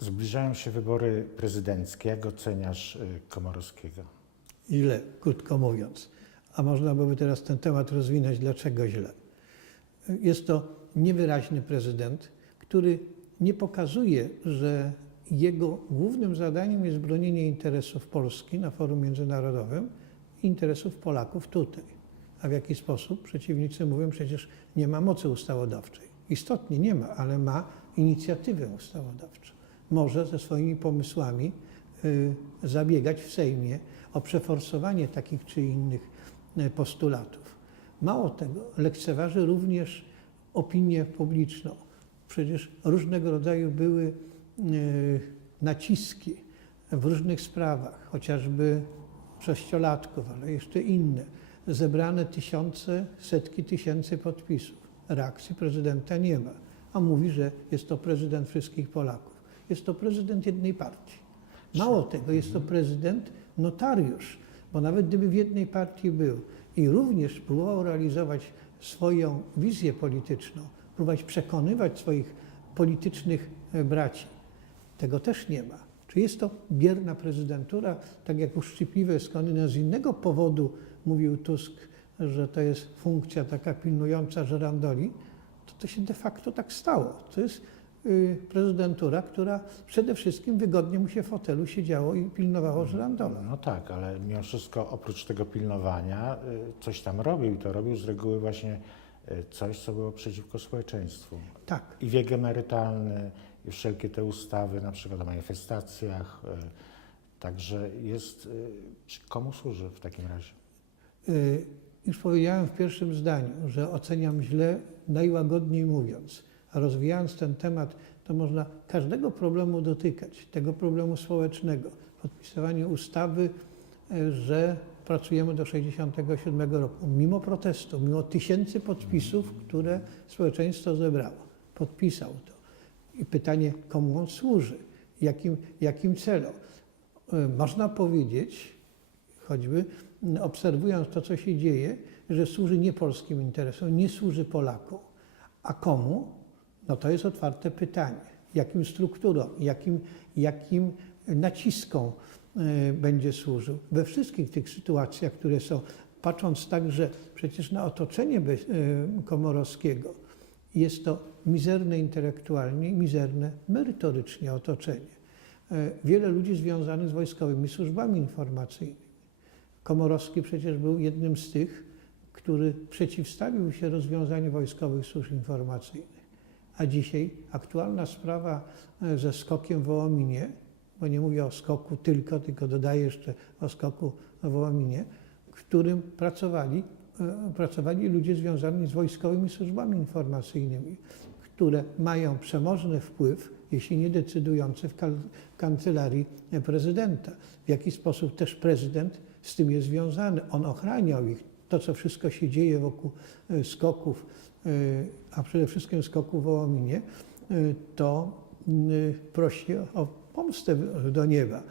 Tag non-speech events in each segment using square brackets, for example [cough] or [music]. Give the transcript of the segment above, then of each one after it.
Zbliżają się wybory prezydenckie. Jak oceniasz y, Komorowskiego? Źle, krótko mówiąc. A można byłoby teraz ten temat rozwinąć, dlaczego źle. Jest to niewyraźny prezydent, który nie pokazuje, że jego głównym zadaniem jest bronienie interesów Polski na forum międzynarodowym interesów Polaków tutaj. A w jaki sposób? Przeciwnicy mówią, przecież nie ma mocy ustawodawczej. Istotnie nie ma, ale ma inicjatywę ustawodawczą. Może ze swoimi pomysłami y, zabiegać w Sejmie o przeforsowanie takich czy innych y, postulatów. Mało tego, lekceważy również opinię publiczną. Przecież różnego rodzaju były y, naciski w różnych sprawach, chociażby sześciolatków, ale jeszcze inne. Zebrane tysiące, setki tysięcy podpisów. Reakcji prezydenta nie ma, a mówi, że jest to prezydent wszystkich Polaków. Jest to prezydent jednej partii. Mało tego, jest to prezydent notariusz, bo nawet gdyby w jednej partii był i również próbował realizować swoją wizję polityczną, próbować przekonywać swoich politycznych e, braci, tego też nie ma. Czy jest to bierna prezydentura, tak jak uszczypliwe skądinąd z innego powodu mówił Tusk, że to jest funkcja taka pilnująca żerandoli, to to się de facto tak stało. To jest prezydentura, która przede wszystkim wygodnie mu się w fotelu siedziało i pilnowało żerandola. No tak, ale mimo wszystko oprócz tego pilnowania y, coś tam robił i to robił z reguły właśnie y, coś, co było przeciwko społeczeństwu. Tak. I wiek emerytalny, i wszelkie te ustawy, na przykład o manifestacjach. y, Także jest, y, komu służy w takim razie? Y, Już powiedziałem w pierwszym zdaniu, że oceniam źle, najłagodniej mówiąc. A rozwijając ten temat, to można każdego problemu dotykać, tego problemu społecznego. Podpisywanie ustawy, y, że pracujemy do 67 roku, mimo protestu, mimo tysięcy podpisów, które społeczeństwo zebrało. Podpisał to. I pytanie, komu on służy, jakim, jakim celom. Y, Można powiedzieć, choćby obserwując to, co się dzieje, że służy nie polskim interesom, nie służy Polakom. A komu? No to jest otwarte pytanie. Jakim strukturom, jakim, jakim naciskom y, będzie służył? We wszystkich tych sytuacjach, które są, patrząc także przecież na otoczenie y, Komorowskiego, jest to mizerne intelektualnie mizerne merytorycznie otoczenie. E, Wiele ludzi związanych z wojskowymi służbami informacyjnymi. Komorowski przecież był jednym z tych, który przeciwstawił się rozwiązaniu wojskowych służb informacyjnych. A dzisiaj aktualna sprawa e, ze skokiem w Wołominie, bo nie mówię o skoku tylko, tylko dodaję jeszcze o skoku w Wołominie, w którym pracowali, e, pracowali ludzie związani z wojskowymi służbami informacyjnymi, które mają przemożny wpływ, jeśli nie decydujący, w kancelarii prezydenta. W jaki sposób też prezydent z tym jest związany. On ochraniał ich. To, co wszystko się dzieje wokół e, skoków, e, a przede wszystkim skoku w Wołominie, e, to prosi o pomstę do nieba.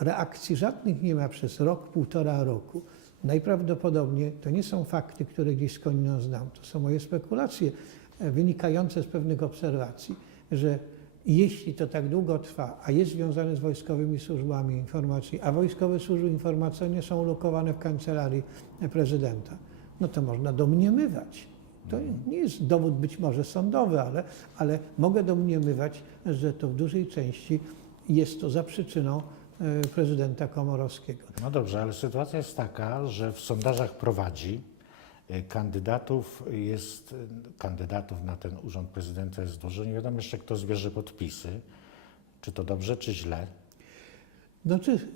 Reakcji żadnych nie ma przez rok, półtora roku. Najprawdopodobniej to nie są fakty, które gdzieś skądinąd znam. To są moje spekulacje wynikające z pewnych obserwacji, że jeśli to tak długo trwa, a jest związane z wojskowymi służbami informacji, a wojskowe służby informacyjne są ulokowane w kancelarii prezydenta, no to można domniemywać. To nie jest dowód być może sądowy, ale, ale mogę domniemywać, że to w dużej części jest to za przyczyną e, prezydenta Komorowskiego. No dobrze, ale sytuacja jest taka, że w sondażach prowadzi kandydatów, jest y, kandydatów na ten urząd prezydenta jest dużo. Nie wiadomo jeszcze, kto zbierze podpisy. Czy to dobrze, czy źle? Znaczy,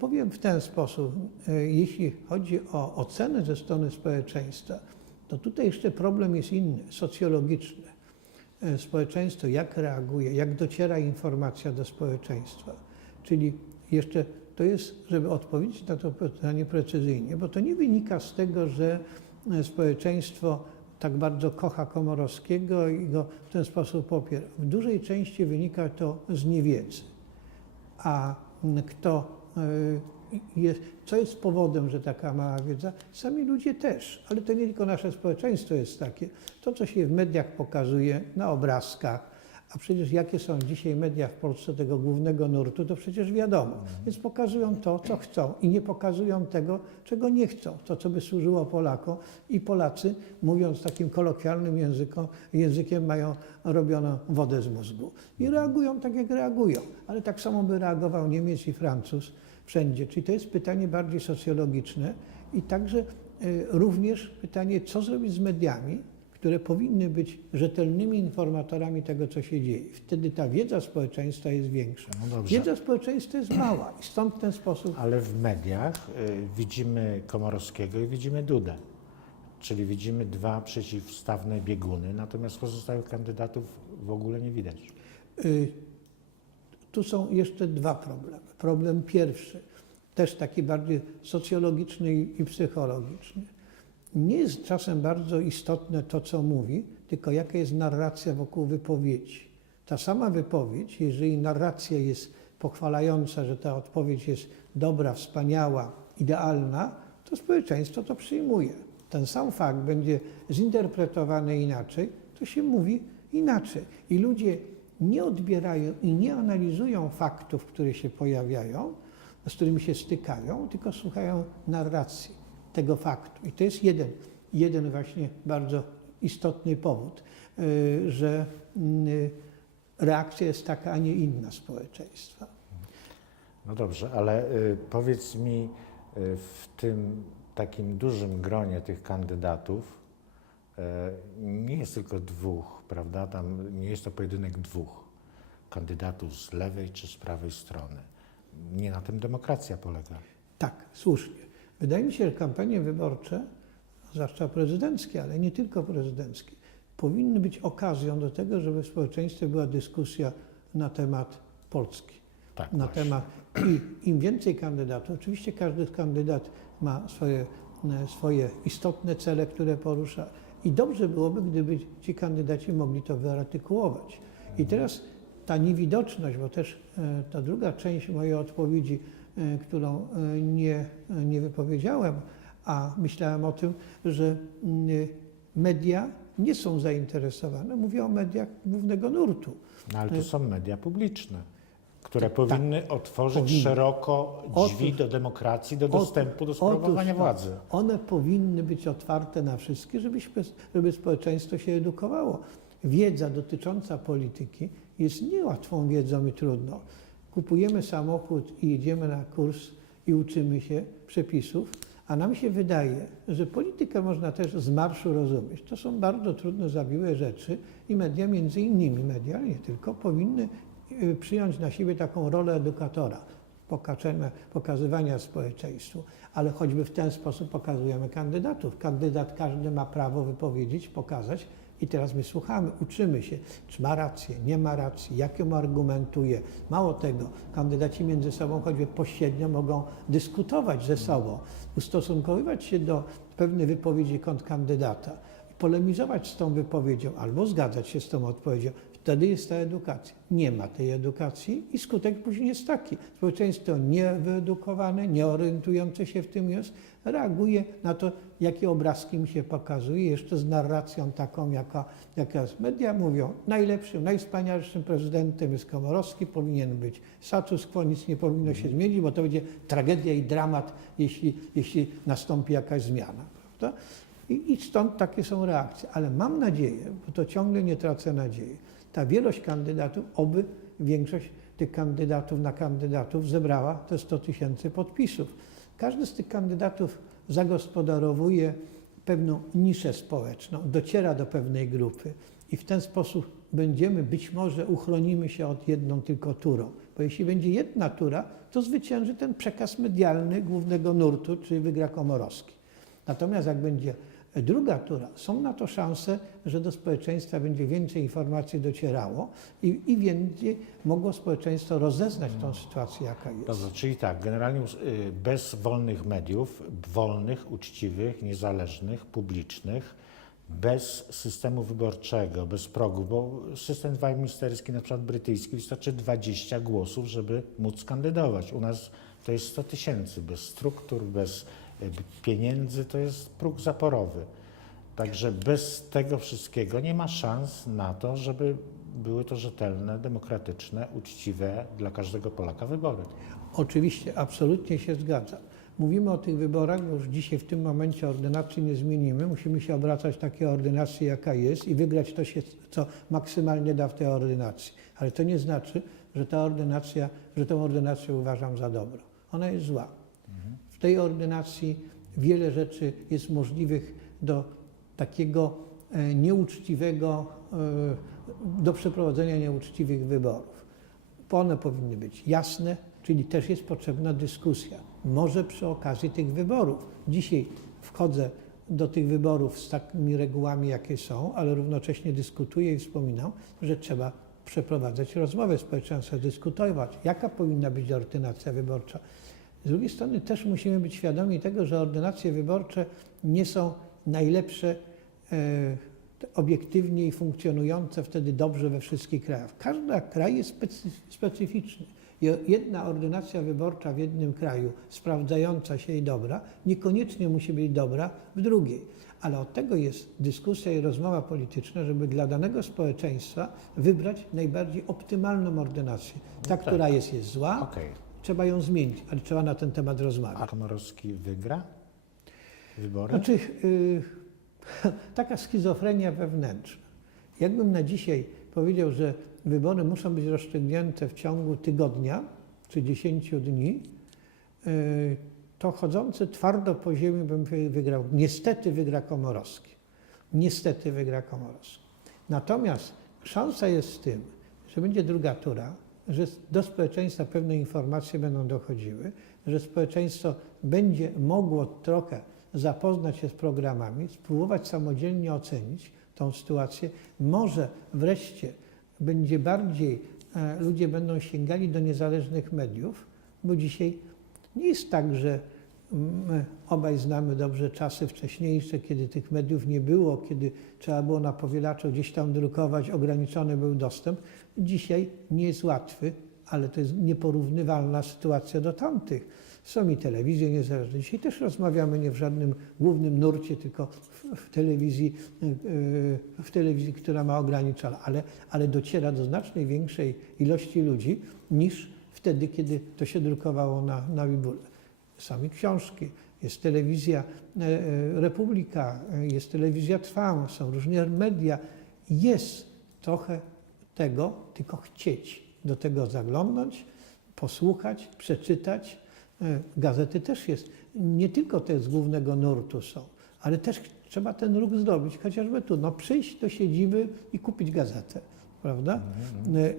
powiem w ten sposób, jeśli chodzi o ocenę ze strony społeczeństwa, to tutaj jeszcze problem jest inny, socjologiczny. Społeczeństwo jak reaguje, jak dociera informacja do społeczeństwa. Czyli jeszcze to jest, żeby odpowiedzieć na to pytanie precyzyjnie, bo to nie wynika z tego, że społeczeństwo tak bardzo kocha Komorowskiego i go w ten sposób popiera. W dużej części wynika to z niewiedzy a kto y, jest, co jest powodem, że taka mała wiedza? Sami ludzie też, ale to nie tylko nasze społeczeństwo jest takie. To, co się w mediach pokazuje, na obrazkach, A przecież jakie są dzisiaj media w Polsce tego głównego nurtu, to przecież wiadomo. Więc pokazują to, co chcą i nie pokazują tego, czego nie chcą. To, co by służyło Polakom i Polacy, mówiąc takim kolokwialnym językiem, językiem mają robioną wodę z mózgu. I reagują tak, jak reagują. Ale tak samo by reagował Niemiec i Francuz wszędzie. Czyli to jest pytanie bardziej socjologiczne i także y, również pytanie, co zrobić z mediami, które powinny być rzetelnymi informatorami tego, co się dzieje. Wtedy ta wiedza społeczeństwa jest większa. No. Wiedza społeczeństwa jest mała i stąd w ten sposób Ale w mediach y, widzimy Komorowskiego i widzimy Dudę. Czyli widzimy dwa przeciwstawne bieguny, natomiast pozostałych kandydatów w ogóle nie widać. Y, Tu są jeszcze dwa problemy. Problem pierwszy, też taki bardziej socjologiczny i psychologiczny. Nie jest czasem bardzo istotne to, co mówi, tylko jaka jest narracja wokół wypowiedzi. Ta sama wypowiedź, jeżeli narracja jest pochwalająca, że ta odpowiedź jest dobra, wspaniała, idealna, to społeczeństwo to przyjmuje. Ten sam fakt będzie zinterpretowany inaczej, to się mówi inaczej. I ludzie nie odbierają i nie analizują faktów, które się pojawiają, z którymi się stykają, tylko słuchają narracji tego faktu. I to jest jeden, jeden właśnie bardzo istotny powód, y, że y, reakcja jest taka, a nie inna społeczeństwa. No dobrze, ale y, powiedz mi w tym takim dużym gronie tych kandydatów nie jest tylko dwóch, prawda? Tam nie jest to pojedynek dwóch kandydatów z lewej czy z prawej strony. Nie na tym demokracja polega. Tak, słusznie. Wydaje mi się, że kampanie wyborcze, zwłaszcza prezydenckie, ale nie tylko prezydenckie, powinny być okazją do tego, żeby w społeczeństwie była dyskusja na temat Polski. Tak, na właśnie. temat i im więcej kandydatów, oczywiście każdy kandydat ma swoje, e, swoje istotne cele, które porusza i dobrze byłoby, gdyby ci kandydaci mogli to wyartykułować. I teraz ta niewidoczność, bo też e, ta druga część mojej odpowiedzi, którą e, nie, nie wypowiedziałem, a myślałem o tym, że mm, media nie są zainteresowane. Mówię o mediach głównego nurtu. No, ale to Y- są media publiczne, które powinny otworzyć powinny. szeroko drzwi Otóż- do demokracji, do dostępu do sprawowania otóż władzy. to, One powinny być otwarte na wszystkich, żeby, śpe- żeby społeczeństwo się edukowało. Wiedza dotycząca polityki jest niełatwą wiedzą i trudną. Kupujemy samochód i jedziemy na kurs i uczymy się przepisów, a nam się wydaje, że politykę można też z marszu rozumieć. To są bardzo trudno zawiłe rzeczy i media, między innymi media, nie tylko, powinny y, przyjąć na siebie taką rolę edukatora pokazywania społeczeństwu, ale choćby w ten sposób pokazujemy kandydatów. Kandydat każdy ma prawo wypowiedzieć, pokazać i teraz my słuchamy, uczymy się, czy ma rację, nie ma racji, jak ją argumentuje. Mało tego, kandydaci między sobą choćby pośrednio mogą dyskutować ze sobą, ustosunkowywać się do pewnej wypowiedzi kontrkandydata, polemizować z tą wypowiedzią albo zgadzać się z tą odpowiedzią. Wtedy jest ta edukacja. Nie ma tej edukacji i skutek później jest taki. Społeczeństwo niewyedukowane, nie orientujące się w tym jest, reaguje na to, jakie obrazki mi się pokazuje, jeszcze z narracją taką, jaka, jaka jest. Media mówią, najlepszym, najwspanialszym prezydentem jest Komorowski, powinien być status quo, nic nie powinno się zmienić, bo to będzie tragedia i dramat, jeśli, jeśli nastąpi jakaś zmiana. Prawda? I, I stąd takie są reakcje. Ale mam nadzieję, bo to ciągle nie tracę nadziei, ta wielość kandydatów, oby większość tych kandydatów na kandydatów zebrała te 100 tysięcy podpisów. Każdy z tych kandydatów zagospodarowuje pewną niszę społeczną, dociera do pewnej grupy i w ten sposób będziemy, być może uchronimy się od jedną tylko turą. Bo jeśli będzie jedna tura, to zwycięży ten przekaz medialny głównego nurtu, czyli wygra Komorowski. Natomiast jak będzie druga tura, są na to szanse, że do społeczeństwa będzie więcej informacji docierało i, i więcej mogło społeczeństwo rozeznać tą sytuację, jaka jest. Dobrze, czyli tak, generalnie y, bez wolnych mediów, wolnych, uczciwych, niezależnych, publicznych, bez systemu wyborczego, bez progu, bo system dwuministerski, na przykład brytyjski, wystarczy 20 głosów, żeby móc kandydować. U nas to jest 100 tysięcy, bez struktur, bez pieniędzy, to jest próg zaporowy. Także bez tego wszystkiego nie ma szans na to, żeby były to rzetelne, demokratyczne, uczciwe dla każdego Polaka wybory. Oczywiście, absolutnie się zgadzam. Mówimy o tych wyborach, bo już dzisiaj w tym momencie ordynacji nie zmienimy. Musimy się obracać takiej ordynacji, jaka jest i wygrać to, się, co maksymalnie da w tej ordynacji. Ale to nie znaczy, że ta ordynacja, że tę ordynację uważam za dobrą. Ona jest zła. Tej ordynacji wiele rzeczy jest możliwych do takiego e, nieuczciwego, e, do przeprowadzenia nieuczciwych wyborów. One powinny być jasne, czyli też jest potrzebna dyskusja. Może przy okazji tych wyborów. Dzisiaj wchodzę do tych wyborów z takimi regułami, jakie są, ale równocześnie dyskutuję i wspominam, że trzeba przeprowadzać rozmowę społeczeństwa, dyskutować, jaka powinna być ordynacja wyborcza. Z drugiej strony też musimy być świadomi tego, że ordynacje wyborcze nie są najlepsze e, obiektywnie i funkcjonujące wtedy dobrze we wszystkich krajach. Każdy kraj jest specy- specyficzny. Jedna ordynacja wyborcza w jednym kraju, sprawdzająca się i dobra, niekoniecznie musi być dobra w drugiej. Ale od tego jest dyskusja i rozmowa polityczna, żeby dla danego społeczeństwa wybrać najbardziej optymalną ordynację. Ta, która jest, jest zła, Okej. Trzeba ją zmienić, ale trzeba na ten temat rozmawiać. A Komorowski wygra wybory? Znaczy, y, [laughs] taka schizofrenia wewnętrzna. Jakbym na dzisiaj powiedział, że wybory muszą być rozstrzygnięte w ciągu tygodnia czy 10 dni, y, to chodzący twardo po ziemi bym wy- wygrał. Niestety wygra Komorowski. Niestety wygra Komorowski. Natomiast szansa jest z tym, że będzie druga tura, że do społeczeństwa pewne informacje będą dochodziły, że społeczeństwo będzie mogło trochę zapoznać się z programami, spróbować samodzielnie ocenić tą sytuację. Może wreszcie będzie bardziej, e, ludzie będą sięgali do niezależnych mediów, bo dzisiaj nie jest tak, że my obaj znamy dobrze czasy wcześniejsze, kiedy tych mediów nie było, kiedy trzeba było na powielaczu gdzieś tam drukować, ograniczony był dostęp. Dzisiaj nie jest łatwy, ale to jest nieporównywalna sytuacja do tamtych. Są i telewizje niezależne. Dzisiaj też rozmawiamy nie w żadnym głównym nurcie, tylko w, w telewizji, yy, w telewizji, która ma ograniczone, ale, ale dociera do znacznie większej ilości ludzi niż wtedy, kiedy to się drukowało na, na bibule. Sami książki, jest telewizja e, e, Republika, e, jest telewizja Trwam, są różne media. Jest trochę tego, tylko chcieć do tego zaglądnąć, posłuchać, przeczytać. Gazety też jest. Nie tylko te z głównego nurtu są, ale też trzeba ten ruch zrobić, chociażby tu, no przyjść do siedziby i kupić gazetę, prawda?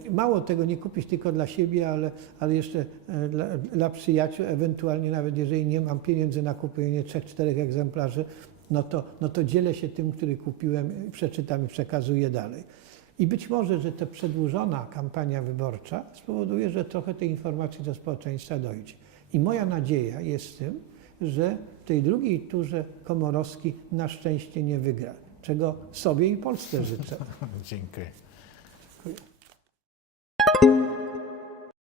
E, Mało tego, nie kupić tylko dla siebie, ale, ale jeszcze e, dla, dla przyjaciół, ewentualnie nawet jeżeli nie mam pieniędzy na kupienie trzech, czterech egzemplarzy, no to, no to dzielę się tym, który kupiłem, przeczytam i przekazuję dalej. I być może, że ta przedłużona kampania wyborcza spowoduje, że trochę tej informacji do społeczeństwa dojdzie. I moja nadzieja jest w tym, że w tej drugiej turze Komorowski na szczęście nie wygra, czego sobie i Polsce życzę. [laughs] Dziękuję.